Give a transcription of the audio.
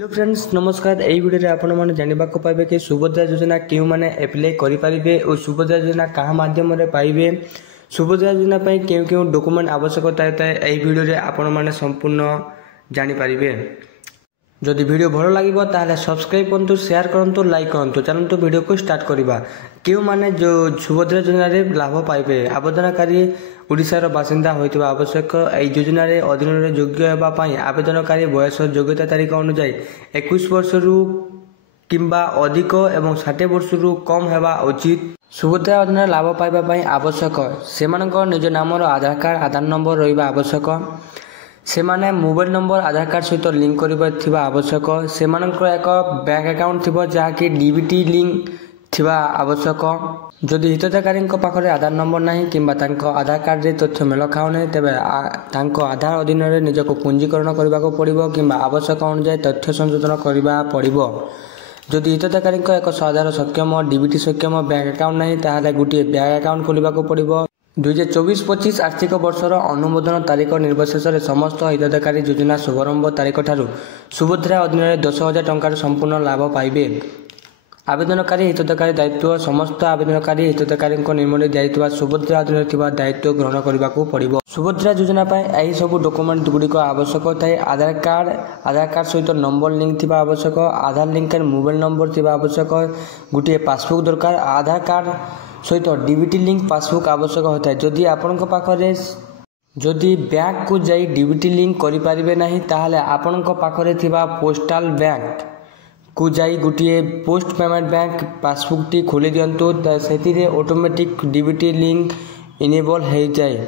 Hello friends नमस्कार। यही video आपण मैंने जानवा पाइबे कि सुभद्रा योजना क्यों मैंने एप्लाई करें और सुभद्रा योजना क्या माध्यम पाइबे, सुभद्रा योजना क्यों क्यों डॉक्यूमेंट आवश्यकता होता है, यही वीडियो आपण मैंने संपूर्ण जानीपारे। जदि वीडियो भल लगे ताहले सब्सक्राइब करूँ, शेयर करूँ, लाइक करूँ। चलते वीडियो को स्टार्ट करवा। क्यों माने जो सुभद्रा योजना लाभ पाइबे, आवेदनकारी ओडिशार बासिंदा होइतिबा आवश्यक। यह योजन अधीन योग्य होगापाई आवेदनकारी बयस योग्यता तारीख अनुजाई 21 वर्ष किंबा अधिक एवं 60 वर्ष कम होगा उचित। सुभद्रा योजना लाभ पाइबापी आवश्यक से निज नामर आधार कार्ड आधार नंबर रहा आवश्यक। से माने मोबाइल नंबर आधार कार्ड सहित लिंक करवा आवश्यक। से एक बैंक अकाउंट थी जहाँकि डीबीटी लिंक थिबा आवश्यक। जदि हिताधिकारी पाखे आधार नंबर ना कि आधार कार्ड रे तथ्य मेल खाऊना तेरे आधार अधीन निजक पंजीकरण करने को पड़ो कि आवश्यक अनुजाई तथ्य संशोधन करने पड़ो। जदि हिताधिकारी एक साधारण सक्षम डीबीटी सक्षम बैंक अकाउंट ना ताहले गोटे बैंक अकाउंट खोलने को पड़ो। 2024-25 आर्थिक वर्षर अनुमोदन तारीख निर्विशेष समस्त हिताधिकारी योजना शुभारंभ तारीख ठारू सुभद्रा अधीन 10,000 टंकार संपूर्ण लाभ पाइबे। आवेदनकारी हिताधिकारी दायित्व समस्त आवेदनकारी हिताधिकारी निम्न दिया सुभद्रा अधीन दायित्व ग्रहण करने को पड़ो। सुभद्रा योजना यही सब डॉक्यूमेंट गुड़िक आवश्यक थाए। आधार कार्ड सहित नंबर लिंक थी आवश्यक। आधार लिंक मोबाइल नंबर थी आवश्यक। गोटे पासबुक दरकार। आधार कार्ड सहित डीबीटी लिंक पासबुक आवश्यक होता है। जदि आपण पाखरे जदि बैंक को जाई डीबीटी लिंक करें ना ताहले आपण पाखरे थिबा पोस्टाल बैंक को जाई गोटे post payment bank passbook T खोली दिंतु से ऑटोमेटिक डीबीटी लिंक इनेबल हो जाए।